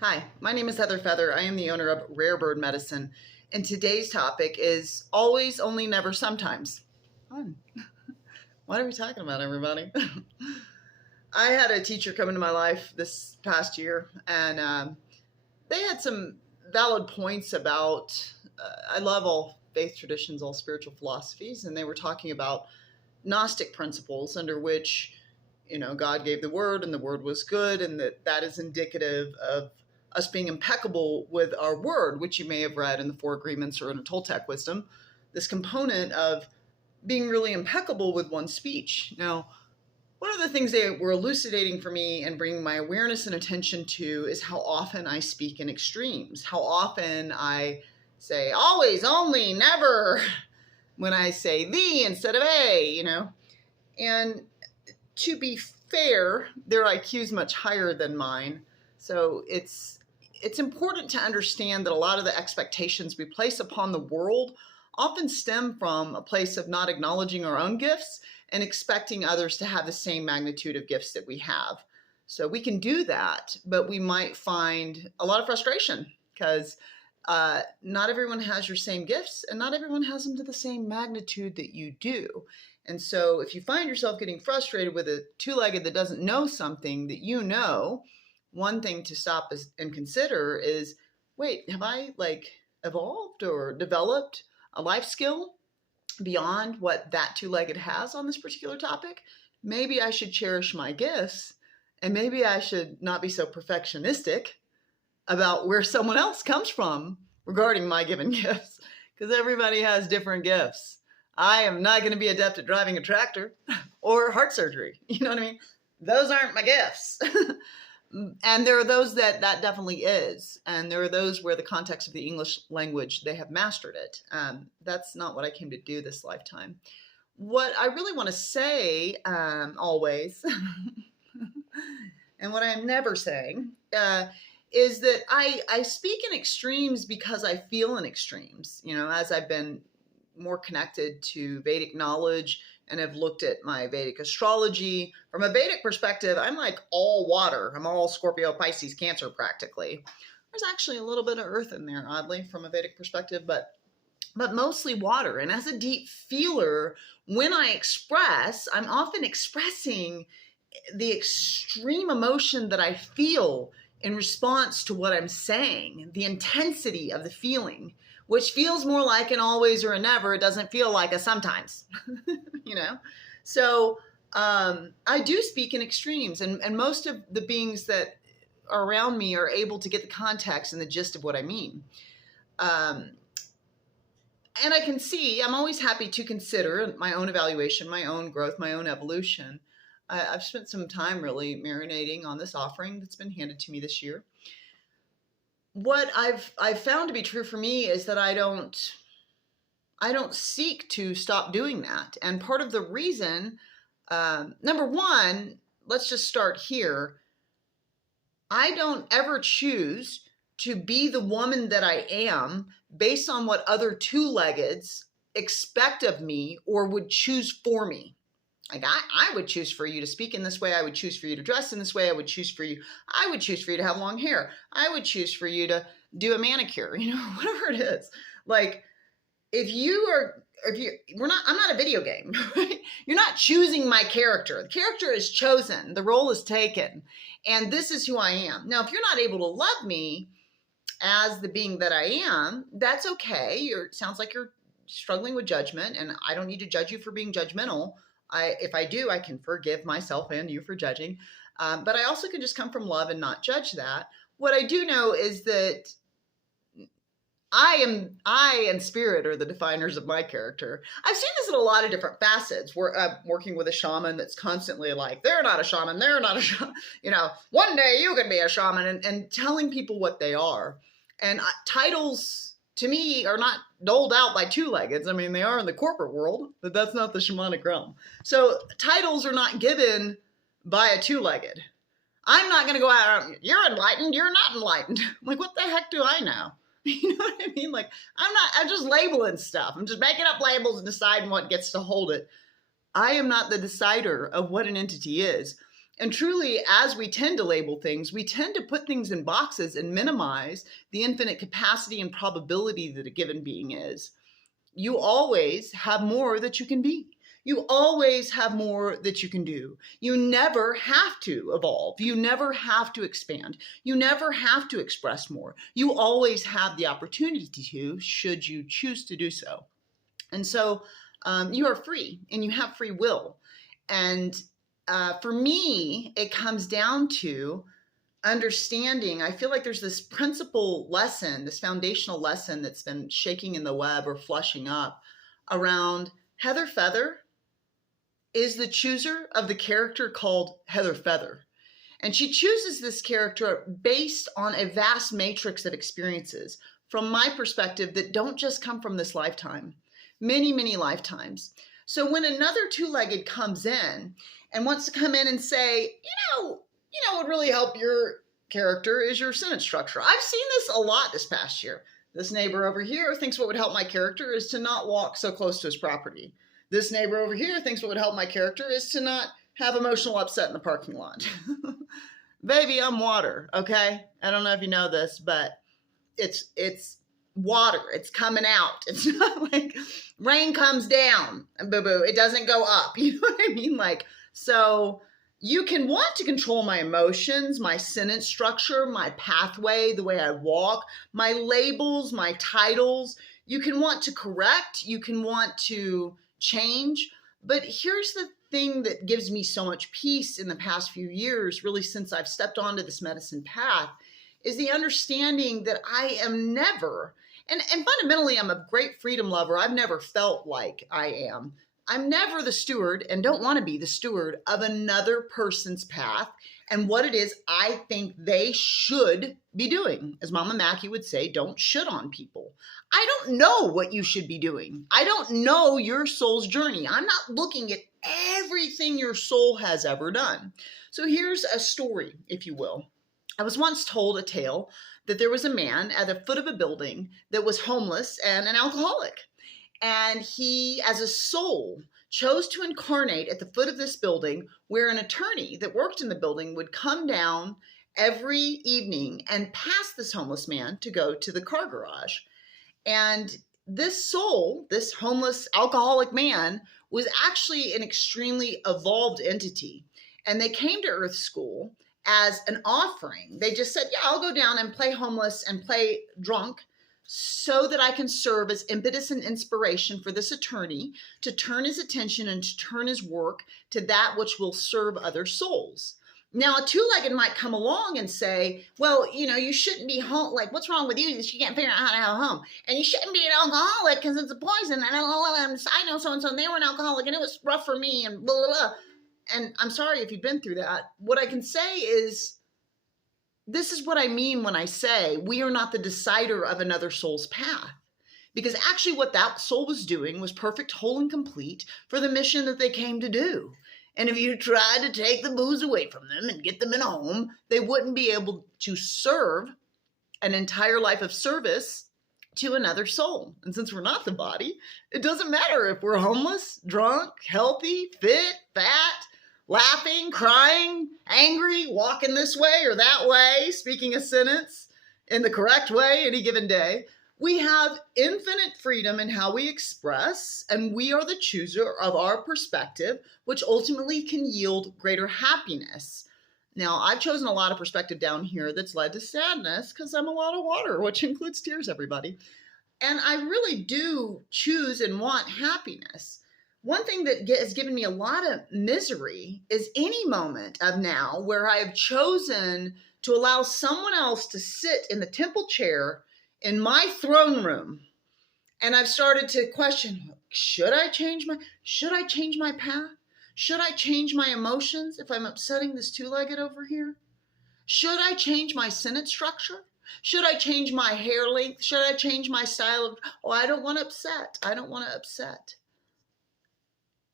Hi, my name is Heather Feather. I am the owner of Rare Bird Medicine, and today's topic is always, only, never, sometimes. Fun. What are we talking about, everybody? I had a teacher come into my life this past year, and they had some valid points about. I love all faith traditions, all spiritual philosophies, and they were talking about Gnostic principles under which God gave the word and the word was good, and that is indicative of us being impeccable with our word, which you may have read in the Four Agreements or in a Toltec wisdom, this component of being really impeccable with one's speech. Now, one of the things they were elucidating for me and bringing my awareness and attention to is how often I speak in extremes, how often I say always, only, never, when I say thee instead of a. And to be fair, their IQ is much higher than mine. So it's important to understand that a lot of the expectations we place upon the world often stem from a place of not acknowledging our own gifts and expecting others to have the same magnitude of gifts that we have. So we can do that, but we might find a lot of frustration because not everyone has your same gifts and not everyone has them to the same magnitude that you do. And so if you find yourself getting frustrated with a two-legged that doesn't know something that you know, one thing to stop and consider is, wait, have I evolved or developed a life skill beyond what that two-legged has on this particular topic? Maybe I should cherish my gifts, and maybe I should not be so perfectionistic about where someone else comes from regarding my given gifts, because everybody has different gifts. I am not going to be adept at driving a tractor or heart surgery. You know what I mean? Those aren't my gifts. And there are those that definitely is. And there are those where the context of the English language, they have mastered it. That's not what I came to do this lifetime. What I really want to say always, and what I am never saying, is that I speak in extremes because I feel in extremes. As I've been more connected to Vedic knowledge and have looked at my Vedic astrology. From a Vedic perspective, I'm like all water. I'm all Scorpio, Pisces, Cancer practically. There's actually a little bit of earth in there, oddly, from a Vedic perspective, but mostly water. And as a deep feeler, when I express, I'm often expressing the extreme emotion that I feel in response to what I'm saying, the intensity of the feeling, which feels more like an always or a never. It doesn't feel like a sometimes, So I do speak in extremes, and most of the beings that are around me are able to get the context and the gist of what I mean. And I can see, I'm always happy to consider my own evaluation, my own growth, my own evolution. I've spent some time really marinating on this offering that's been handed to me this year. What I've found to be true for me is that I don't seek to stop doing that. And part of the reason, number one, let's just start here. I don't ever choose to be the woman that I am based on what other two-leggeds expect of me or would choose for me. Like I would choose for you to speak in this way. I would choose for you to dress in this way. I would choose for you to have long hair. I would choose for you to do a manicure, whatever it is. Like I'm not a video game, right? You're not choosing my character. The character is chosen. The role is taken. And this is who I am. Now, if you're not able to love me as the being that I am, that's okay. It sounds like you're struggling with judgment, and I don't need to judge you for being judgmental. If I do, I can forgive myself and you for judging. But I also can just come from love and not judge that. What I do know is that I and spirit are the definers of my character. I've seen this in a lot of different facets. We're working with a shaman that's constantly like, they're not a shaman, they're not a shaman. One day you can be a shaman, and telling people what they are. And titles, to me, are not doled out by two-leggeds. I mean, they are in the corporate world, but that's not the shamanic realm. So titles are not given by a two-legged. I'm not going to go out, you're enlightened, you're not enlightened. I'm like, what the heck do I know? You know what I mean? Like, I'm just labeling stuff. I'm just making up labels and deciding what gets to hold it. I am not the decider of what an entity is. And truly, as we tend to label things, we tend to put things in boxes and minimize the infinite capacity and probability that a given being is. You always have more that you can be. You always have more that you can do. You never have to evolve. You never have to expand. You never have to express more. You always have the opportunity to, should you choose to do so. And so you are free and you have free will. And for me, it comes down to understanding. I feel like there's this principal lesson, this foundational lesson that's been shaking in the web or flushing up around Heather Feather is the chooser of the character called Heather Feather. And she chooses this character based on a vast matrix of experiences, from my perspective, that don't just come from this lifetime, many, many lifetimes. So when another two-legged comes in and wants to come in and say, what would really help your character is your sentence structure. I've seen this a lot this past year. This neighbor over here thinks what would help my character is to not walk so close to his property. This neighbor over here thinks what would help my character is to not have emotional upset in the parking lot. Baby, I'm water, okay? I don't know if you know this, but it's water. It's coming out. It's not like rain comes down and boo-boo. It doesn't go up. You know what I mean? So you can want to control my emotions, my sentence structure, my pathway, the way I walk, my labels, my titles. You can want to correct. You can want to change. But here's the thing that gives me so much peace in the past few years, really since I've stepped onto this medicine path, is the understanding that I am never, and fundamentally I'm a great freedom lover. I've never felt like I am. I'm never the steward and don't want to be the steward of another person's path and what it is I think they should be doing. As Mama Mackie would say, don't should on people. I don't know what you should be doing. I don't know your soul's journey. I'm not looking at everything your soul has ever done. So here's a story, if you will. I was once told a tale that there was a man at the foot of a building that was homeless and an alcoholic. And he, as a soul, chose to incarnate at the foot of this building where an attorney that worked in the building would come down every evening and pass this homeless man to go to the car garage. And this soul, this homeless alcoholic man, was actually an extremely evolved entity. And they came to Earth School as an offering. They just said, yeah, I'll go down and play homeless and play drunk so that I can serve as impetus and inspiration for this attorney to turn his attention and to turn his work to that which will serve other souls. Now, a two-legged might come along and say, well, you shouldn't be home. Like, what's wrong with you? You can't figure out how to have a home. And you shouldn't be an alcoholic because it's a poison. And I know so-and-so, and they were an alcoholic, and it was rough for me, and blah, blah, blah. And I'm sorry if you've been through that. What I can say is, this is what I mean when I say we are not the decider of another soul's path. Because actually what that soul was doing was perfect, whole, and complete for the mission that they came to do. And if you tried to take the booze away from them and get them in a home, they wouldn't be able to serve an entire life of service to another soul. And since we're not the body, it doesn't matter if we're homeless, drunk, healthy, fit, fat, laughing, crying, angry, walking this way or that way, speaking a sentence in the correct way any given day. We have infinite freedom in how we express, and we are the chooser of our perspective, which ultimately can yield greater happiness. Now, I've chosen a lot of perspective down here that's led to sadness because I'm a lot of water, which includes tears, everybody. And I really do choose and want happiness. One thing that has given me a lot of misery is any moment of now where I have chosen to allow someone else to sit in the temple chair in my throne room. And I've started to question, should I change my path? Should I change my emotions if I'm upsetting this two-legged over here? Should I change my sentence structure? Should I change my hair length? Should I change my style of, I don't want to upset. I don't want to upset.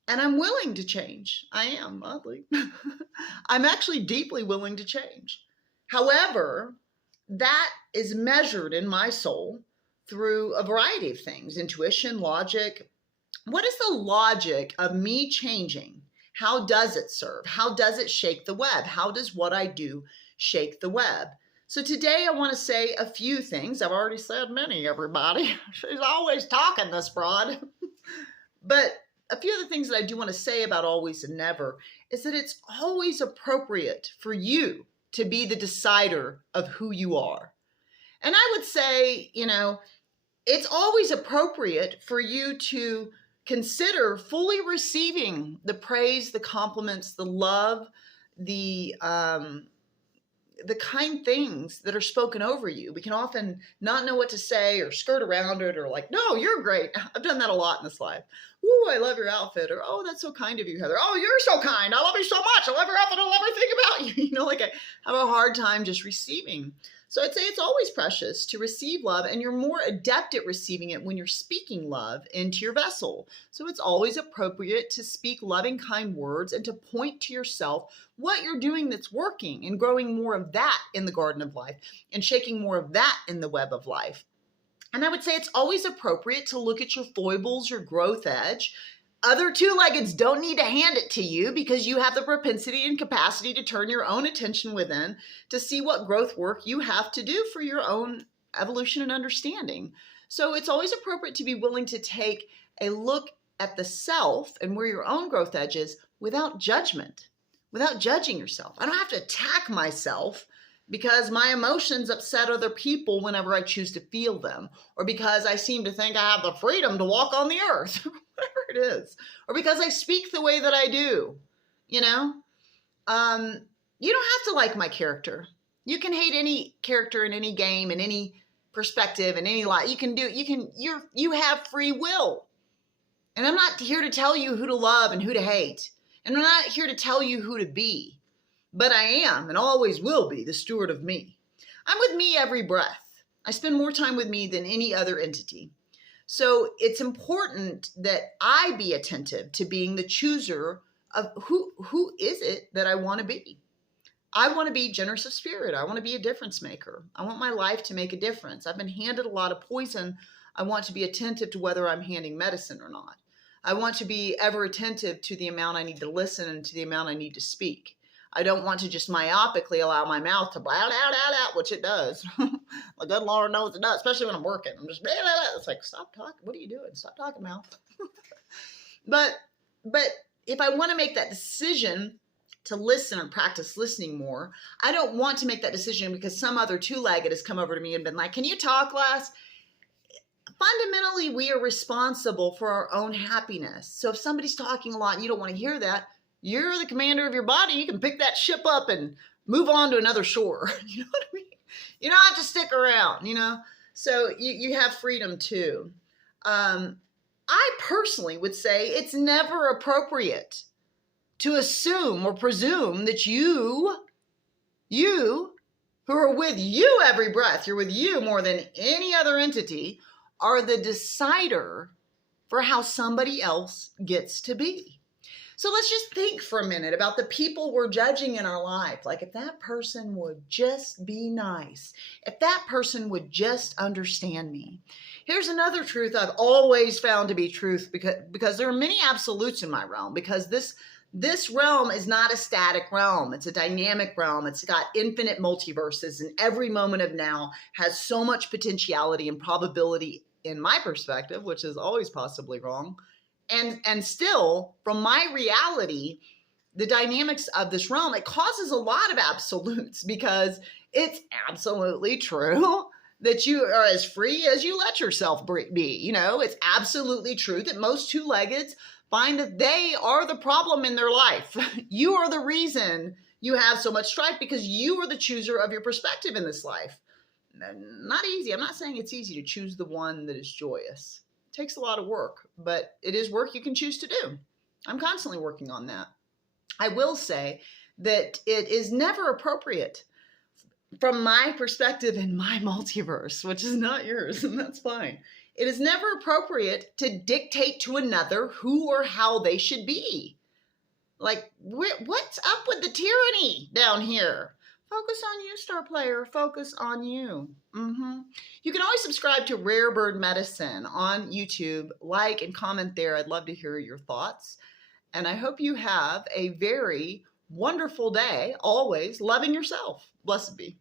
And I'm willing to change. I am, oddly. I'm actually deeply willing to change. However, that is measured in my soul through a variety of things, intuition, logic. What is the logic of me changing How does it serve? How does it shake the web? How does what I do shake the web? So today I want to say a few things. I've already said many, everybody. She's always talking, this broad. But a few of the things that I do want to say about always and never is that it's always appropriate for you to be the decider of who you are. And I would say, it's always appropriate for you to consider fully receiving the praise, the compliments, the love, the kind things that are spoken over you. We can often not know what to say or skirt around it or like, no, you're great. I've done that a lot in this life. Ooh, I love your outfit. Or, oh, that's so kind of you, Heather. Oh, you're so kind. I love you so much. I love your outfit. I love everything about you. Like I have a hard time just receiving. So I'd say it's always precious to receive love, and you're more adept at receiving it when you're speaking love into your vessel. So it's always appropriate to speak loving, kind words and to point to yourself what you're doing that's working and growing more of that in the garden of life and shaking more of that in the web of life. And I would say it's always appropriate to look at your foibles, your growth edge. Other two-leggeds don't need to hand it to you because you have the propensity and capacity to turn your own attention within to see what growth work you have to do for your own evolution and understanding. So it's always appropriate to be willing to take a look at the self and where your own growth edge is without judgment, without judging yourself. I don't have to attack myself because my emotions upset other people whenever I choose to feel them, or because I seem to think I have the freedom to walk on the earth, whatever it is, or because I speak the way that I do. You don't have to like my character. You can hate any character in any game, in any perspective, in any life. You have free will. And I'm not here to tell you who to love and who to hate. And I'm not here to tell you who to be. But I am and always will be the steward of me. I'm with me every breath. I spend more time with me than any other entity. So it's important that I be attentive to being the chooser of who is it that I want to be. I want to be generous of spirit. I want to be a difference maker. I want my life to make a difference. I've been handed a lot of poison. I want to be attentive to whether I'm handing medicine or not. I want to be ever attentive to the amount I need to listen and to the amount I need to speak. I don't want to just myopically allow my mouth to blah, out, which it does. The good Lord knows it does, especially when I'm working. I'm just, blah. It's like, stop talking. What are you doing? Stop talking, mouth. But if I want to make that decision to listen and practice listening more, I don't want to make that decision because some other two-legged has come over to me and been like, can you talk less? Fundamentally, we are responsible for our own happiness. So if somebody's talking a lot and you don't want to hear that, you're the commander of your body. You can pick that ship up and move on to another shore. You know what I mean? You don't have to stick around, So you have freedom too. I personally would say it's never appropriate to assume or presume that you who are with you every breath, you're with you more than any other entity, are the decider for how somebody else gets to be. So let's just think for a minute about the people we're judging in our life. Like if that person would just be nice, if that person would just understand me. Here's another truth I've always found to be truth because there are many absolutes in my realm, because this realm is not a static realm. It's a dynamic realm. It's got infinite multiverses, and every moment of now has so much potentiality and probability in my perspective, which is always possibly wrong. And still, from my reality, the dynamics of this realm, it causes a lot of absolutes because it's absolutely true that you are as free as you let yourself be. It's absolutely true that most two-leggeds find that they are the problem in their life. You are the reason you have so much strife because you are the chooser of your perspective in this life. Not easy. I'm not saying it's easy to choose the one that is joyous. Takes a lot of work, but it is work you can choose to do. I'm constantly working on that. I will say that it is never appropriate from my perspective in my multiverse, which is not yours, and that's fine. It is never appropriate to dictate to another who or how they should be. Like, what's up with the tyranny down here? Focus on you, star player. Focus on you. You can always subscribe to Rare Bird Medicine on YouTube. Like and comment there. I'd love to hear your thoughts. And I hope you have a very wonderful day, always loving yourself. Blessed be.